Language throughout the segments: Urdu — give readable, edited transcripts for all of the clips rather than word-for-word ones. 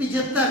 75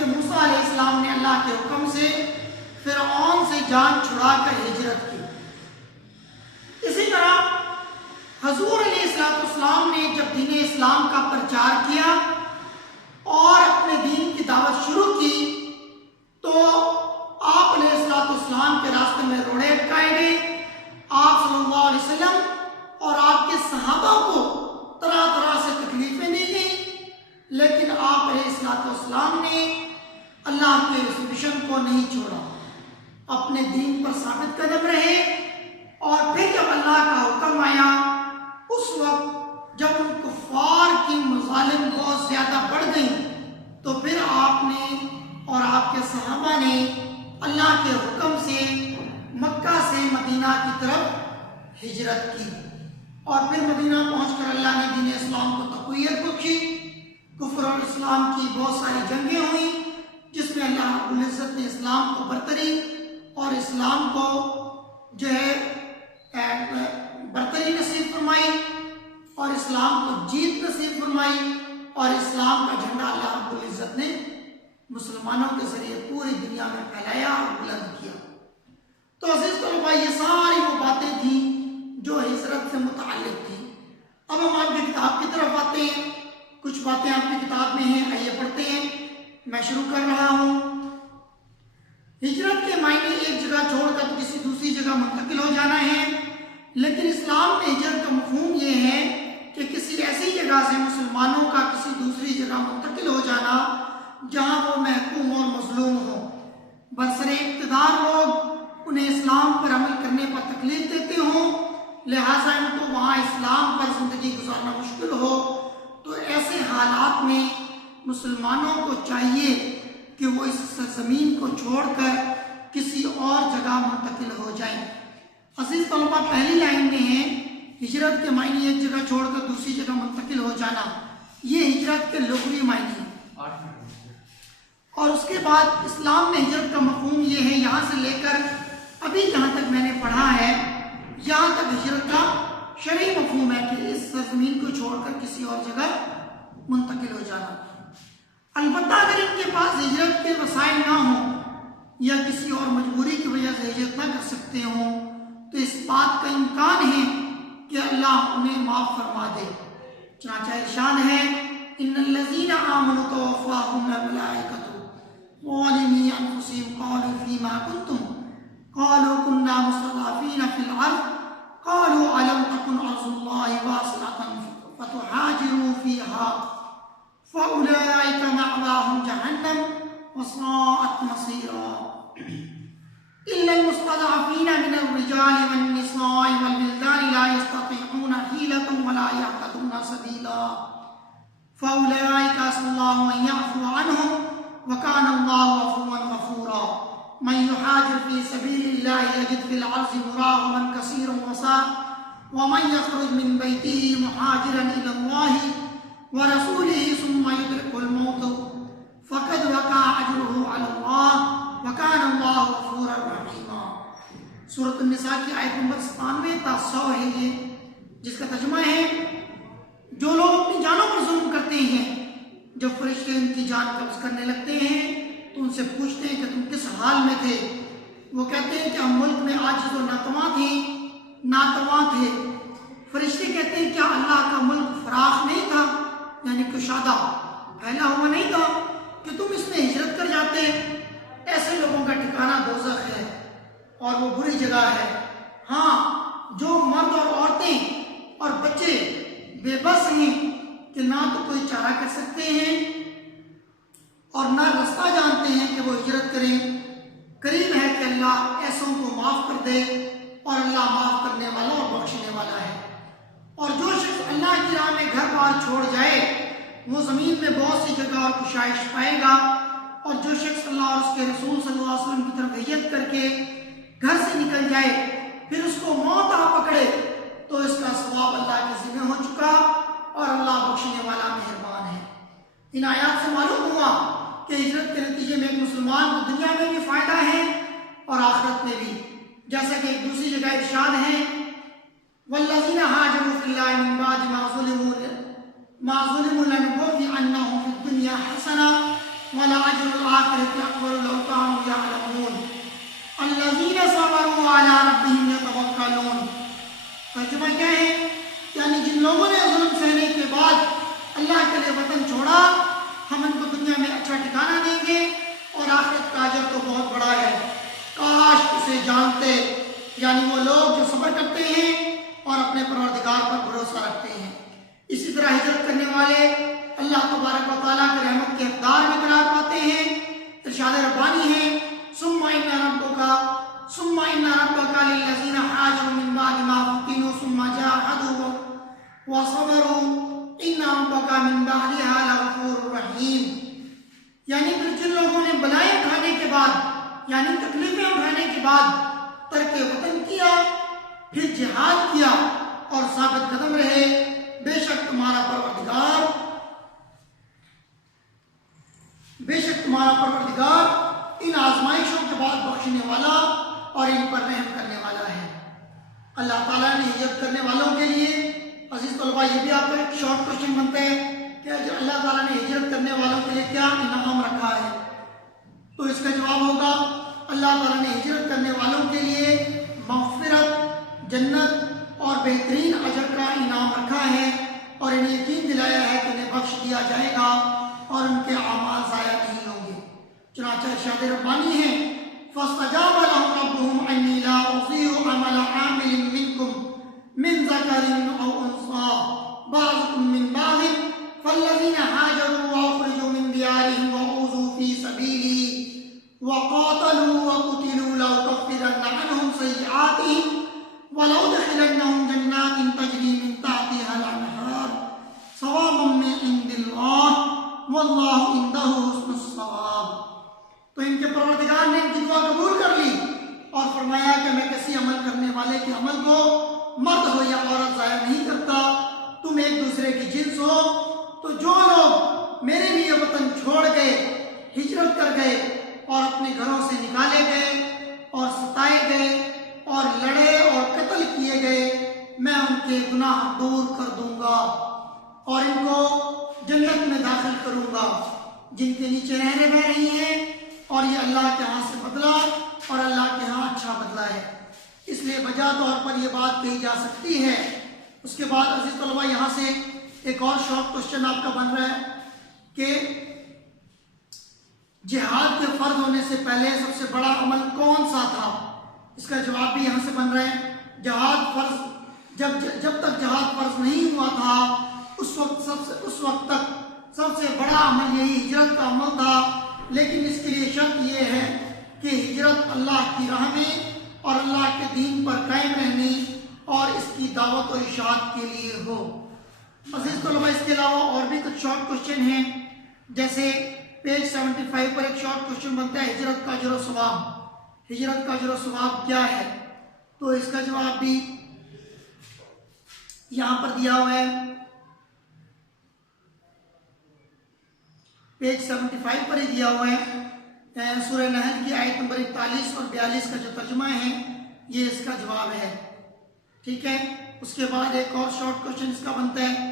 حضرت موسیٰ علیہ السلام نے اللہ کے حکم سے فرعون سے جان چھڑا کر ہجرت کی۔ اسی طرح حضور علیہ السلام نے جب دین اسلام کا پرچار کیا اور اپنے دین کی دعوت شروع کی تو آپ علیہ السلام کے راستے میں روڑے اٹکائے گئے۔ آپ صلی اللہ علیہ وسلم اور آپ کے صحابہ کو طرح طرح سے تکلیفیں دی گئیں، لیکن آپ علیہ السلام نے اللہ کے اس مشن کو نہیں چھوڑا، اپنے دین پر ثابت قدم رہے۔ اور پھر جب اللہ کا حکم آیا، اس وقت جب ان کفار کی مظالم بہت زیادہ بڑھ گئیں تو پھر آپ نے اور آپ کے صحابہ نے اللہ کے حکم سے مکہ سے مدینہ کی طرف ہجرت کی، اور پھر مدینہ پہنچ کر اللہ نے دین اسلام کو تقویت بخشی۔ کفر اور اسلام کی بہت ساری جنگیں ہوئیں جس میں اللہ رب العزت نے اسلام کو برتری اور اسلام کو جو ہے برتری نصیب فرمائی اور اسلام کو جیت نصیب فرمائی، اور اسلام کا جھنڈا اللہ رب العزت نے مسلمانوں کے ذریعے پوری دنیا میں پھیلایا اور بلند کیا۔ تو عزیز طلباء، یہ ساری وہ باتیں تھیں جو ہجرت سے متعلق تھی۔ اب ہم آپ کی کتاب کی طرف آتے ہیں، کچھ باتیں آپ کی کتاب میں ہیں، آئیے پڑھتے ہیں۔ میں شروع کر رہا ہوں۔ ہجرت کے معنی ایک جگہ چھوڑ کر کسی دوسری جگہ منتقل ہو جانا ہے، لیکن اسلام میں ہجرت کا مفہوم یہ ہے کہ کسی ایسی جگہ سے مسلمانوں کا کسی دوسری جگہ منتقل ہو جانا جہاں وہ محکوم اور مظلوم ہوں۔ برسر اقتدار لوگ انہیں اسلام پر عمل کرنے پر تکلیف دیتے ہوں، لہٰذا ان کو وہاں اسلام پر زندگی گزارنا مشکل ہو، تو ایسے حالات میں مسلمانوں کو چاہیے کہ وہ اس سرزمین کو چھوڑ کر کسی اور جگہ منتقل ہو جائیں۔ عزیز طلباء، پہلی لائن میں ہے ہجرت کے معنی ایک جگہ چھوڑ کر دوسری جگہ منتقل ہو جانا، یہ ہجرت کے لغوی معنی ہے۔ اور اس کے بعد اسلام میں ہجرت کا مفہوم یہ ہے، یہاں سے لے کر ابھی جہاں تک میں نے پڑھا ہے یہاں تک ہجرت کا شرعی مفہوم ہے کہ اس سرزمین کو چھوڑ کر کسی اور جگہ منتقل ہو جانا۔ البتہ اگر ان کے پاس ہجرت کے وسائل نہ ہوں یا کسی اور مجبوری کی وجہ سے ہجرت نہ کر سکتے ہوں تو اس بات کا امکان ہے کہ اللہ انہیں معاف فرما دے۔ چنانچہ ارشاد ہے، ان الذین آمنوا توفاهم الملائکۃ ظالمی انفسهم قالوا فیما کنتم قالوا كنا مستضعفین فی الارض قالوا الم تکن ارض اللہ واسعۃ فتہاجروا فیہا فاولئک مأواهم جہنم وساءت مصیرا الا المستضعفین من الرجال والنساء والولدان لا يستطيعون حیلۃ ولا يهتدون سبیلا فاولئک عسى اللہ ان یعفو عنهم وكان الله عفوا غفورا من يهاجر في سبيل الله يجد في الارض مراغما كثيرا وسعا ومن يخرج من بيته مهاجرا الى الله ورسوله ثم يدركه الموت فقد وقع اجره على الله وكان الله غفورا رحيما۔ سورۃ النساء کی آیت نمبر 97 تا 100 ہے یہ، جس کا ترجمہ ہے جو لوگ اپنی جانوں پر ظلم کرتے ہیں، جب فرشتے ان کی جان قبض کرنے لگتے ہیں تو ان سے پوچھتے ہیں کہ تم کس حال میں تھے؟ وہ کہتے ہیں کہ ہم ملک میں عاجز و ناتواں تھے۔ فرشتے کہتے ہیں کیا اللہ کا ملک فراخ نہیں تھا، یعنی کشادہ پھیلا ہوا نہیں تھا کہ تم اس میں ہجرت کر جاتے؟ ایسے لوگوں کا ٹھکانہ دوزخ ہے اور وہ بری جگہ ہے۔ ہاں، جو مرد اور عورتیں اور بچے بے بس ہیں کہ نہ تو کوئی چارہ کر سکتے ہیں اور نہ رستہ جانتے ہیں کہ وہ ہجرت کریں، قریب ہے کہ اللہ ایسوں کو معاف کر دے، اور اللہ معاف کرنے والا اور بخشنے والا ہے۔ اور جو شخص اللہ کی راہ میں گھر بار چھوڑ جائے وہ زمین میں بہت سی جگہ اور کشائش پائے گا، اور جو شخص اللہ اور اس کے رسول صلی اللہ علیہ وسلم کی طرف ہجرت کر کے گھر سے نکل جائے پھر اس کو موت آ پکڑے تو اس کا ثواب اللہ کے ذمہ ہو چکا، اور اللہ بخشنے والا مہربان ہے۔ ان آیات سے معلوم ہوا کہ ہجرت کے نتیجے میں ایک مسلمان کو دنیا میں بھی فائدہ ہے اور آخرت میں بھی، جیسا کہ ایک دوسری جگہ ارشاد ہے، والذین ہاجروا فی اللہ من بعد ما ظلموا لنبوئنہم فی الدنیا حسنہ وَلَأَجْرُ الْآخِرَةِ أَكْبَرُ لَوْ كَانُوا يَعْلَمُونَ الَّذِينَ صَبَرُوا عَلَىٰ رَبِّهِمْ يَتَوَكَّلُونَ۔ ترجمہ کیا ہے؟ یعنی جن لوگوں نے ظلم سہنے کے بعد اللہ کے لیے وطن چھوڑا، ہم ان کو دنیا میں اچھا ٹھکانہ دیں گے اور آخرت کا اجر تو بہت بڑا ہے، کاش اسے جانتے۔ یعنی وہ لوگ جو صبر کرتے ہیں اور اپنے پروردگار پر بھروسہ رکھتے ہیں۔ اسی طرح ہجرت کرنے والے اللہ تبارک و تعالیٰ کی رحمت کے حقدار بھی قرار پاتے ہیں۔ ارشاد ربانی ہے ثم إن ربك للذين هاجروا من بعد ما فتنوا ثم جاهدوا وصبروا إن ربك من بعدها لغفور رحيم۔ یعنی پھر جن لوگوں نے بلائیں اٹھانے کے بعد، یعنی تکلیفیں اٹھانے کے بعد ترک وطن کیا، پھر جہاد کیا اور ثابت قدم رہے، بے شک تمہارا پروردگار ان آزمائشوں کے بعد بخشنے والا اور ان پر رحم کرنے والا ہے۔ اللہ تعالیٰ نے ہجرت کرنے والوں کے لیے، عزیز طلباء یہ بھی آپ کا ایک شارٹ کوشچن بنتا ہے کہ اللہ تعالیٰ نے ہجرت کرنے والوں کے لیے کیا انعام رکھا ہے؟ تو اس کا جواب ہوگا اللہ تعالیٰ نے ہجرت کرنے والوں کے لیے مغفرت، جنت اور بہترین اجر کا انعام رکھا ہے، اور انہیں یقین دلایا ہے کہ انہیں بخش دیا جائے گا اور ان کے اعمال ضائع نہیں ہوں گے۔ چنانچہ ارشاد ربانی ہے فَاسْتَجَابَ لَهُمْ رَبُّهُمْ أَنِّي لَا أُضِيعُ عَمَلَ عَامِلٍ مِّنكُمْ مِنْ ذَكَرٍ أَوْ أُنثَىٰ بَعْضُكُم مِّن بَعْضٍ فَالَّذِينَ هَاجَرُوا وَأُخْرِجُوا مِن دِيَارِهِمْ وَأُوذُوا فِي سَبِيلِي وَقَاتَلُوا وَقُتِلُوا لَأُكَفِّرَنَّ عَنْهُمْ سَيِّئَاتِهِمْ وَلَأُدْخِلَنَّهُمْ جَنَّاتٍ تَجْرِي مِن تَحْتِهَا الْأَنْهَارُ ثَوَابًا مِّن عِندِ اللَّهِ وَاللَّهُ عِندَهُ حُسْنُ الثَّوَابِ۔ تو ان کے پروردگار نے ان کی دعا قبول کر لی اور فرمایا کہ میں کسی عمل کرنے والے کے عمل کو مرد ہو یا عورت ضائع نہیں کرتا، تم ایک دوسرے کی جنس ہو۔ تو جو لوگ میرے لیے وطن چھوڑ گئے، ہجرت کر گئے اور اپنے گھروں سے نکالے گئے اور ستائے گئے اور لڑے اور قتل کیے گئے، میں ان کے گناہ دور کر دوں گا اور ان کو جنت میں داخل کروں گا جن کے نیچے نہریں بہہ رہی ہیں، اور یہ اللہ کے ہاں سے بدلہ اور اللہ کے ہاں اچھا بدلہ ہے۔ اس لیے بجا طور پر یہ بات کہی جا سکتی ہے۔ اس کے بعد عزیز طلباء یہاں سے ایک اور شارٹ کوشچن آپ کا بن رہا ہے کہ جہاد کے فرض ہونے سے پہلے سب سے بڑا عمل کون سا تھا؟ اس کا جواب بھی یہاں سے بن رہا ہے جہاد فرض جب تک جہاد فرض نہیں ہوا تھا اس وقت تک سب سے بڑا عمل یہی ہجرت کا عمل تھا، لیکن اس کے لیے شرط یہ ہے کہ ہجرت اللہ کی راہ میں اور اللہ کے دین پر قائم رہنے اور اس کی دعوت و اشاعت کے لیے ہو۔ عزیز طلباء اس کے علاوہ اور بھی کچھ شارٹ کوشچن ہیں، جیسے پیج 75 پر ایک شارٹ کوشچن بنتا ہے ہجرت کا اجر و ثواب۔ ہجرت کا اجر و ثواب کیا ہے؟ تو اس کا جواب بھی یہاں پر دیا ہوا ہے، پیج 75 پر ہی دیا ہوا ہے۔ سورہ نحل کی آیت نمبر 41 اور 42 کا جو ترجمہ ہے یہ اس کا جواب ہے، ٹھیک ہے۔ اس کے بعد ایک اور شارٹ کوشچن اس کا بنتا ہے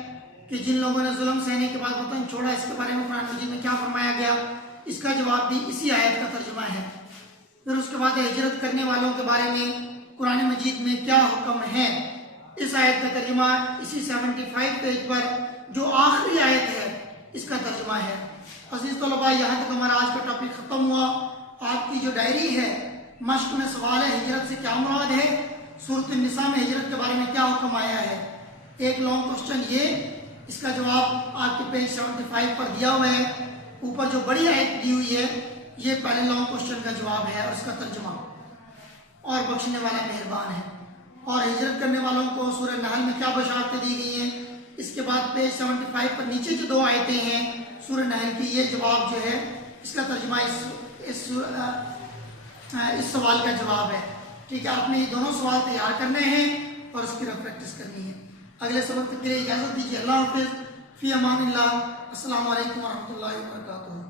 کہ جن لوگوں نے ظلم سہنے کے بعد وطن چھوڑا، اس کے بارے میں قرآن مجید میں کیا فرمایا گیا؟ اس کا جواب بھی اسی آیت کا ترجمہ ہے۔ پھر اس کے بعد ہجرت کرنے والوں کے بارے میں قرآن مجید میں کیا حکم ہے؟ اس آیت کا ترجمہ اسی 75 پیج پر جو آخری آیت ہے اس کا ترجمہ ہے۔ عزیز طلباء یہاں تک ہمارا آج کا ٹاپک ختم ہوا۔ آپ کی جو ڈائری ہے مشق میں سوال ہے ہجرت سے کیا مراد ہے، سورۃ النساء میں ہجرت کے بارے میں کیا حکم آیا ہے۔ ایک لانگ کوشچن یہ، اس کا جواب آپ کے پیج 75 پر دیا ہوا ہے۔ اوپر جو بڑی آیت دی ہوئی ہے یہ پہلے لانگ کوشچن کا جواب ہے اور اس کا ترجمہ، اور بخشنے والا مہربان ہے۔ اور ہجرت کرنے والوں کو سورہ نحل میں کیا بشارتیں دی گئی ہیں، اس کے بعد پیج 75 پر نیچے جو 2 آیتیں ہیں سورہ نحل کی، یہ جواب جو ہے اس کا ترجمہ اس سوال کا جواب ہے، ٹھیک ہے۔ آپ نے یہ دونوں سوال تیار کرنے ہیں اور اس کی رف پریکٹس کرنی ہے۔ اگلے سبق تک کے لیے اجازت دیجیے۔ اللہ حافظ، فی امان اللہ، السلام علیکم ورحمۃ اللہ وبرکاتہ۔